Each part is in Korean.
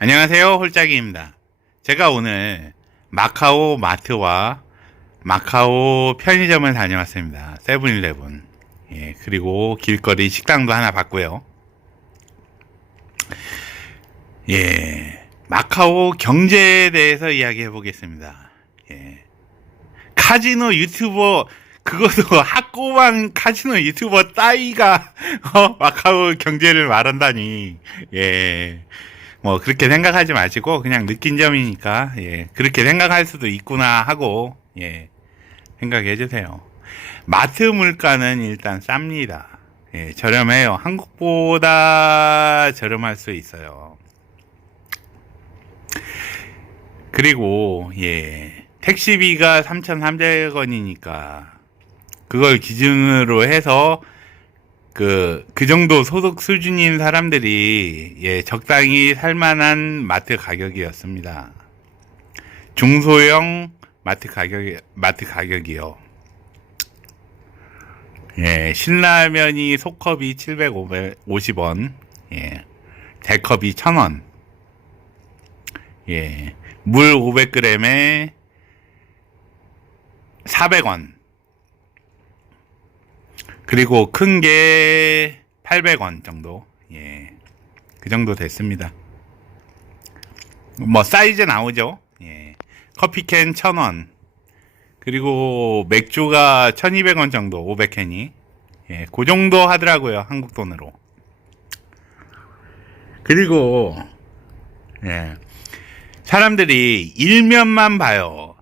안녕하세요. 홀짝이입니다. 제가 오늘 마카오 마트와 마카오 편의점을 다녀왔습니다. 세븐일레븐. 예, 그리고 길거리 식당도 하나 봤고요. 예, 마카오 경제에 대해서 이야기해 보겠습니다. 예. 카지노 유튜버 그것도 학고방 카지노 유튜버 따위가 어, 마카오 경제를 말한다니 예. 뭐 그렇게 생각하지 마시고 그냥 느낀 점이니까 예. 그렇게 생각할 수도 있구나 하고 예. 생각해 주세요. 마트 물가는 일단 쌉니다. 예, 저렴해요. 한국보다 저렴할 수 있어요. 그리고 예 택시비가 3,300원이니까 그걸 기준으로 해서 그, 그 정도 소득 수준인 사람들이 예 적당히 살만한 마트 가격이었습니다. 중소형 마트 가격 마트 가격이요. 예 신라면이 소컵이 750원, 예 대컵이 1,000원. 예. 물 500g에 400원. 그리고 큰 게 800원 정도. 예. 그 정도 됐습니다. 뭐 사이즈 나오죠. 예. 커피캔 1000원. 그리고 맥주가 1200원 정도 500캔이. 예. 그 정도 하더라고요. 한국 돈으로. 그리고 예. 사람들이 일면만 봐요.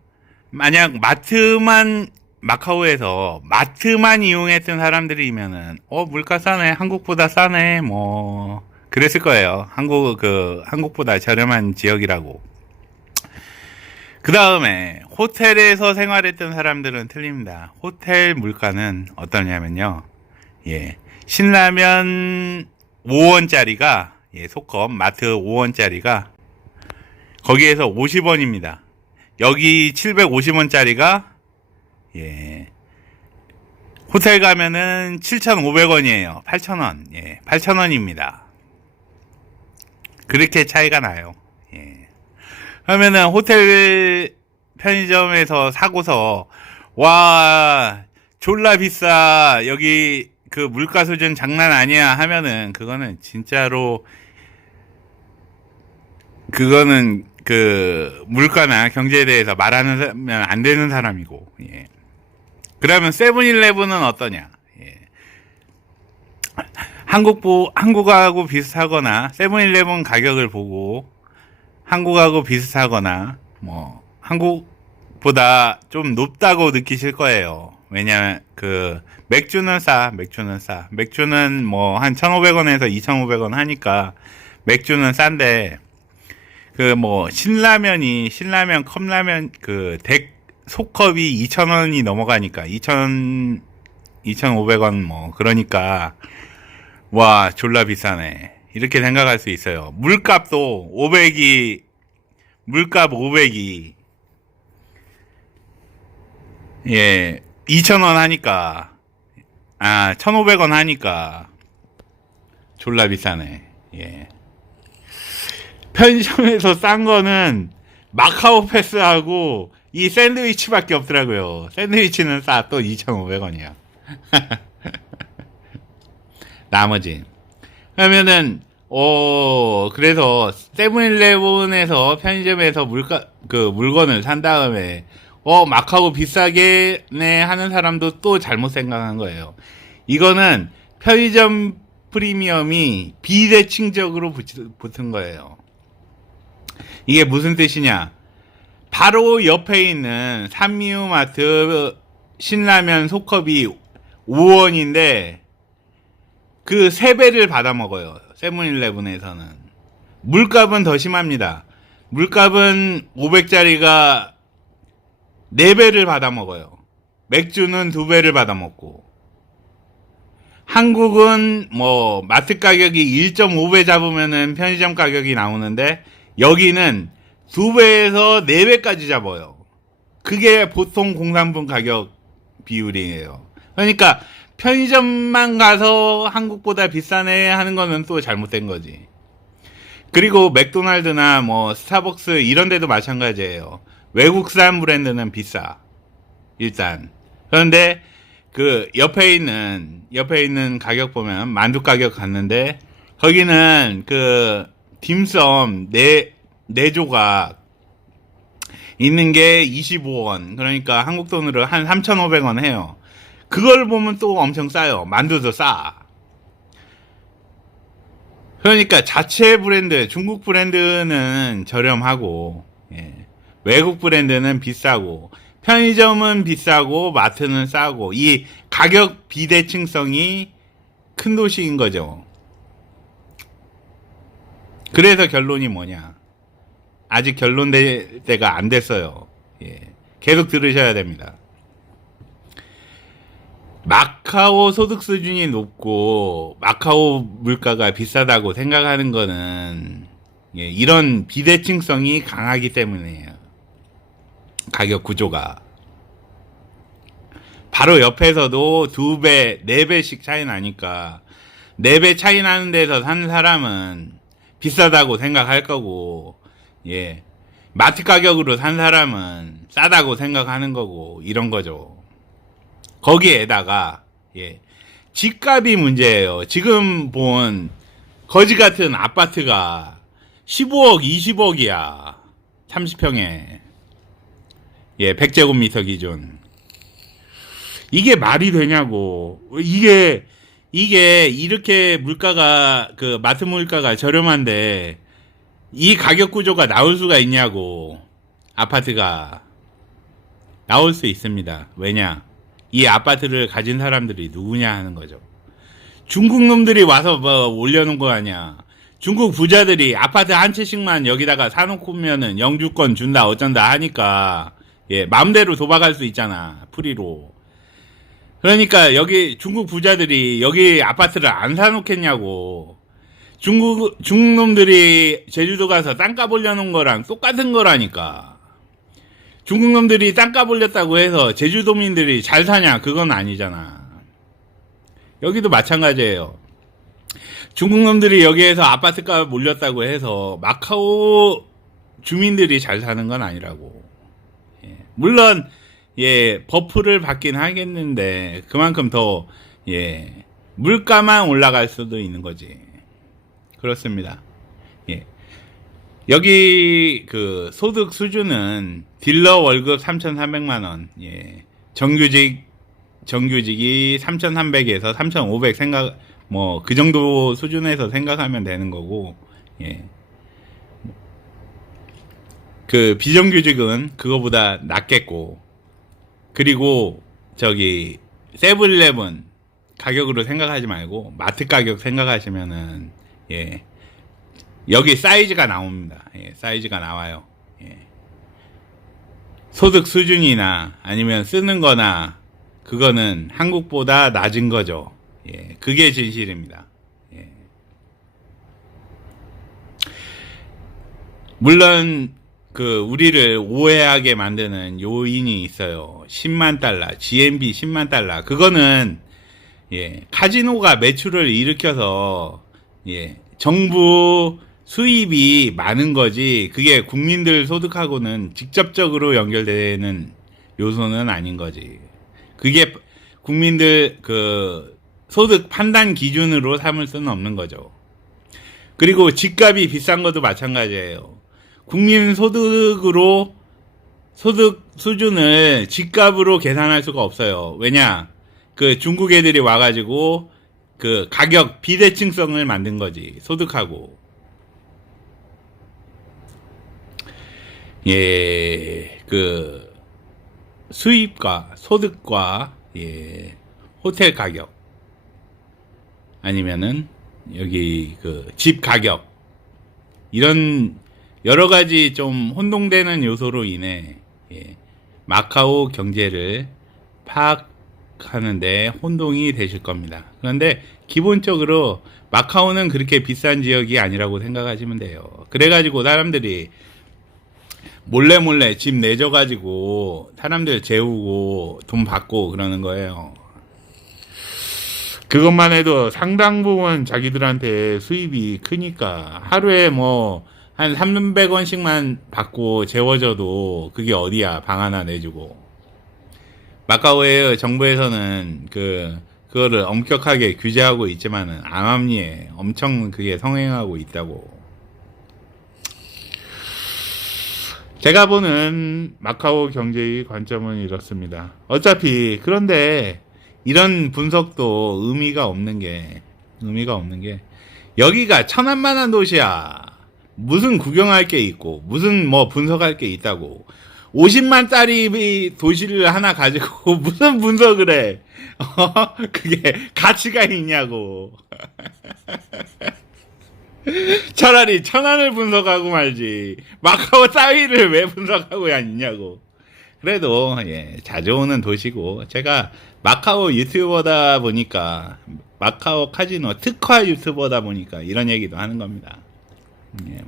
만약 마트만 마카오에서 마트만 이용했던 사람들이면은 어 물가 싸네 한국보다 싸네 뭐 그랬을 거예요. 한국 그 한국보다 저렴한 지역이라고. 그 다음에 호텔에서 생활했던 사람들은 틀립니다. 호텔 물가는 어떠냐면요. 예 신라면 5원짜리가 예 소컵 마트 5원짜리가 거기에서 50원입니다. 여기 750원짜리가 예. 호텔 가면은 7,500원이에요. 8,000원. 예. 8,000원입니다. 그렇게 차이가 나요. 예. 그러면은 호텔 편의점에서 사고서 와 졸라 비싸 여기 그 물가 수준 장난 아니야 하면은 그거는 진짜로 그거는 그 물가나 경제에 대해서 말하면 안 되는 사람이고 예. 그러면 세븐일레븐은 어떠냐? 예. 한국보 한국하고 비슷하거나 세븐일레븐 가격을 보고 한국하고 비슷하거나 뭐 한국보다 좀 높다고 느끼실 거예요. 왜냐면 그 맥주는 싸 맥주는 싸. 맥주는 뭐 한 1,500원에서 2,500원 하니까 맥주는 싼데 그 뭐 신라면이 신라면 컵라면 그덱 소컵이 2,000원이 넘어가니까 2,000 2,500원 뭐 그러니까 와 졸라 비싸네 이렇게 생각할 수 있어요. 물값도 500이 물값 500이 예 2,000원 하니까 아 1,500원 하니까 졸라 비싸네. 예. 편의점에서 싼 거는 마카오 패스하고 이 샌드위치밖에 없더라고요. 샌드위치는 싸 또 2,500원이야. 나머지 그러면은 어 그래서 세븐일레븐에서 편의점에서 물가 그 물건을 산 다음에 어 마카오 비싸게 네 하는 사람도 또 잘못 생각한 거예요. 이거는 편의점 프리미엄이 비대칭적으로 붙- 붙은 거예요. 이게 무슨 뜻이냐? 바로 옆에 있는 삼미우마트 신라면 소컵이 5원인데 그 3배를 받아 먹어요. 세븐일레븐에서는. 물값은 더 심합니다. 물값은 500짜리가 4배를 받아 먹어요. 맥주는 2배를 받아 먹고. 한국은 뭐 마트 가격이 1.5배 잡으면은 편의점 가격이 나오는데 여기는 2배에서 4배까지 잡아요. 그게 보통 공산품 가격 비율이에요. 그러니까 편의점만 가서 한국보다 비싸네 하는 거는 또 잘못된 거지. 그리고 맥도날드나 뭐 스타벅스 이런 데도 마찬가지예요. 외국산 브랜드는 비싸. 일단. 그런데 그 옆에 있는 옆에 있는 가격 보면 만두 가격 갔는데 거기는 그 딤섬 네, 네 조각 있는 게 25원. 그러니까 한국 돈으로 한 3,500원 해요. 그걸 보면 또 엄청 싸요. 만두도 싸. 그러니까 자체 브랜드, 중국 브랜드는 저렴하고, 예. 외국 브랜드는 비싸고, 편의점은 비싸고, 마트는 싸고, 이 가격 비대칭성이 큰 도시인 거죠. 그래서 결론이 뭐냐. 아직 결론될 때가 안 됐어요. 예. 계속 들으셔야 됩니다. 마카오 소득 수준이 높고 마카오 물가가 비싸다고 생각하는 거는 예, 이런 비대칭성이 강하기 때문이에요. 가격 구조가 바로 옆에서도 두 배, 네 배씩 차이 나니까 네 배 차이 나는 데서 산 사람은 비싸다고 생각할 거고 예 마트 가격으로 산 사람은 싸다고 생각하는 거고 이런 거죠. 거기에다가 예 집값이 문제예요. 지금 본 거지 같은 아파트가 15억, 20억이야. 30평에 예 100제곱미터 기준. 이게 말이 되냐고. 이게 이게 이렇게 물가가 그 마트 물가가 저렴한데 이 가격 구조가 나올 수가 있냐고. 아파트가 나올 수 있습니다. 왜냐? 이 아파트를 가진 사람들이 누구냐 하는 거죠. 중국 놈들이 와서 뭐 올려놓은 거 아니야. 중국 부자들이 아파트 한 채씩만 여기다가 사놓고면은 영주권 준다 어쩐다 하니까 예 마음대로 도박할 수 있잖아 프리로. 그러니까 여기 중국 부자들이 여기 아파트를 안 사놓겠냐고. 중국 중국 놈들이 제주도 가서 땅값 올려놓은 거랑 똑같은 거라니까. 중국 놈들이 땅값 올렸다고 해서 제주도민들이 잘 사냐? 그건 아니잖아. 여기도 마찬가지예요. 중국 놈들이 여기에서 아파트값 올렸다고 해서 마카오 주민들이 잘 사는 건 아니라고. 예. 물론 예 버프를 받긴 하겠는데 그만큼 더 예 물가만 올라갈 수도 있는 거지. 그렇습니다. 예. 여기 그 소득 수준은 딜러 월급 3,300만 원. 예. 정규직 정규직이 3,300에서 3,500 생각 뭐 그 정도 수준에서 생각하면 되는 거고. 예. 그 비정규직은 그거보다 낮겠고. 그리고 저기 세븐일레븐 가격으로 생각하지 말고 마트 가격 생각하시면은 예. 여기 사이즈가 나옵니다. 예, 사이즈가 나와요. 예. 소득 수준이나 아니면 쓰는 거나 그거는 한국보다 낮은 거죠. 예, 그게 진실입니다. 예. 물론 그 우리를 오해하게 만드는 요인이 있어요. 10만 달러, GMB 10만 달러. 그거는 예, 카지노가 매출을 일으켜서 예, 정부 수입이 많은 거지 그게 국민들 소득하고는 직접적으로 연결되는 요소는 아닌 거지. 그게 국민들 그 소득 판단 기준으로 삼을 수는 없는 거죠. 그리고 집값이 비싼 것도 마찬가지예요. 국민 소득으로 소득 수준을 집값으로 계산할 수가 없어요. 왜냐? 그 중국 애들이 와가지고 그 가격 비대칭성을 만든 거지. 소득하고. 예, 그 수입과 소득과 예, 호텔 가격 아니면은 여기 그 집 가격 이런 여러 가지 좀 혼동되는 요소로 인해 예, 마카오 경제를 파악 하는데 혼동이 되실 겁니다. 그런데 기본적으로 마카오는 그렇게 비싼 지역이 아니라고 생각하시면 돼요. 그래가지고 사람들이 몰래 몰래 집 내줘가지고 사람들 재우고 돈 받고 그러는 거예요. 그것만 해도 상당 부분 자기들한테 수입이 크니까 하루에 뭐 한 300원씩만 받고 재워줘도 그게 어디야 방 하나 내주고 마카오의 정부에서는 그 그거를 엄격하게 규제하고 있지만은 암암리에 엄청 그게 성행하고 있다고 제가 보는 마카오 경제의 관점은 이렇습니다. 어차피 그런데 이런 분석도 의미가 없는 게 의미가 없는 게 여기가 천안만한 도시야. 무슨 구경할 게 있고 무슨 뭐 분석할 게 있다고 50만 짜리 도시를 하나 가지고 무슨 분석을 해? 어? 그게 가치가 있냐고. 차라리 천안을 분석하고 말지 마카오 따위를 왜 분석하고 있냐고 그래도 예 자주 오는 도시고 제가 마카오 유튜버다 보니까 마카오 카지노 특화 유튜버다 보니까 이런 얘기도 하는 겁니다 예.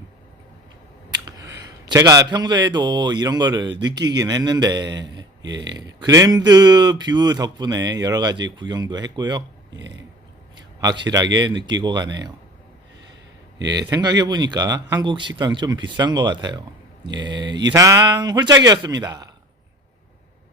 제가 평소에도 이런 거를 느끼긴 했는데 예 그랜드 뷰 덕분에 여러 가지 구경도 했고요 예 확실하게 느끼고 가네요 예, 생각해 보니까 한국 식당 좀 비싼 것 같아요. 예, 이상 홀짝이었습니다.